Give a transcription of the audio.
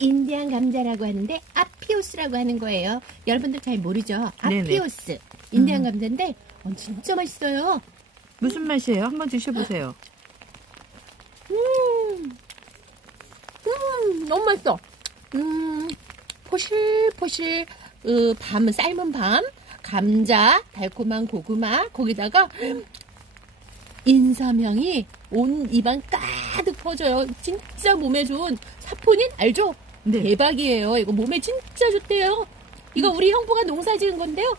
인디안 감자라고 하는데 아피오스라고 하는 거예요. 여러분들 잘 모르죠? 네네. 아피오스. 인디안 감자인데 진짜 맛있어요. 무슨 맛이에요? 한번 드셔보세요. 너무 맛있어. 포실포실 밤, 삶은 밤, 감자, 달콤한 고구마, 거기다가 인삼향이 온 입안 가득 퍼져요. 진짜 몸에 좋은 사포닌 알죠? 네. 대박이에요. 이거 몸에 진짜 좋대요. 이거 우리 형부가 농사 지은 건데요.